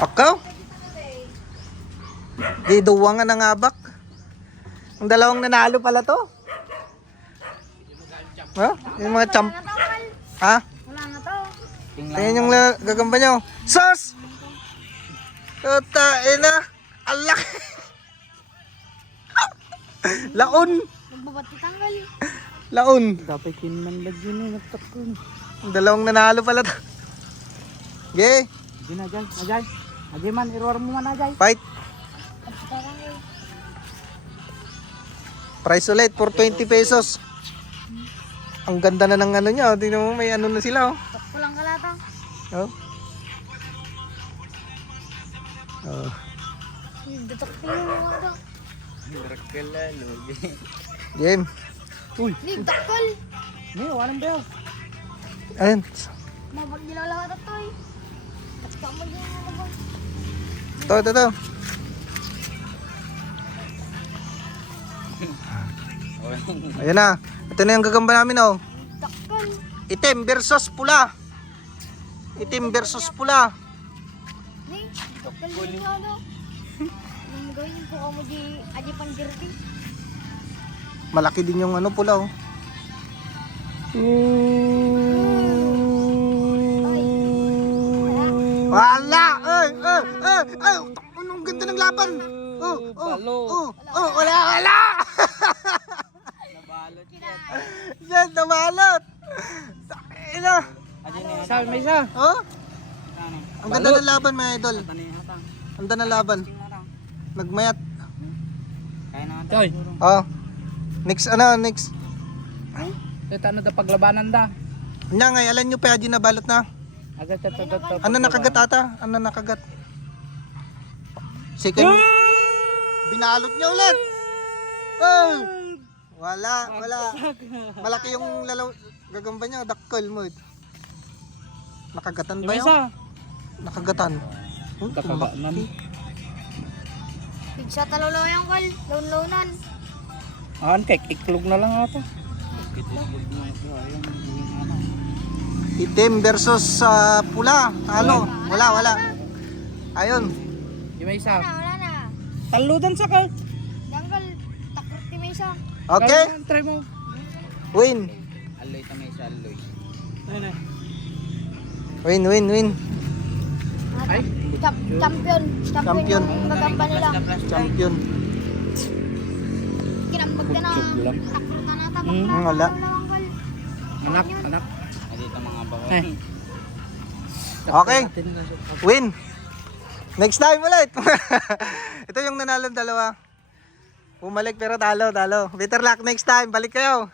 Akaw? Di duwa nga nangabak. Ang dalawang nanalo pala to. Ha? Yung mga champ. Ha? Wala na to. Tingnan yung gagamba nyo. Sus! Tuta, ina. Alak. Laon. Nagbabati tanggal. Laon. Dapat kinmanlag yun eh, nagtakon. Ang dalawang nanalo pala to. Okay. Hindi na, Ajay. Ajay. Ajay man, iror mo man, Ajay. Fight. Price ulit for 20 pesos. Ang ganda na ng ano niya. Tingnan mo, may ano na sila. Oh. Kulang kalata. Oh. Oh. Datok tingin mo nga to. Game. Uy, Nigdakol. hindi, walang bell. Ayun. Mabag nilalawat ito eh. At kamag yung ano ba? Ito. Ayan na. Ito na yung gagamba namin, oh. Dakol. Itim versus pula. Itim versus pula. Ni, dakol yung ano. Yung gawin ko mo di aji pang dirty. Malaki din yung ano pula, oh. Wala! Ay! Anong ganda ng laban? Wala! Nabalot Yan, namalot! Ina! Isa, may isa. Oh? Ang ganda ng laban, mga idol. Ang ganda ng laban. Nagmayat. Kaya na ito. Oh. Next. Ito na ito paglabanan da. Nya ngay, alam nyo pa di nabalot na. Agad ito. Ano nakagat ata? Ano nakagat? Second. Binalot niya ulit. Oh! Wala. Malaki yung gagamba niya, dakkel mo. Nakagatan ba May yun? isa. Nakagatan. Nakaganan. Pigsa talulaw yung kal. Laun-launan. Akan kay iklog na lang ata. Itim versus pula. Talo. Wala. Ayun. Yung may isa. Wala na. Taludan sa kal. Danggal. Takrati may isa. Okay. Try mo. Win. Aloy ta may isa aloy. Win. Ay. Champion. Champion. Yung magamba nila. Champion. Kinambag ka na. Kutsog lang. Takrutan na tapos Hmm, na. wala. Talulawang kal. Anak. Dito mga bawa. Okay. Win. Next time ulit. Ito yung nanalo dalawa. Bumalik pero talo. Better luck next time. Balik kayo.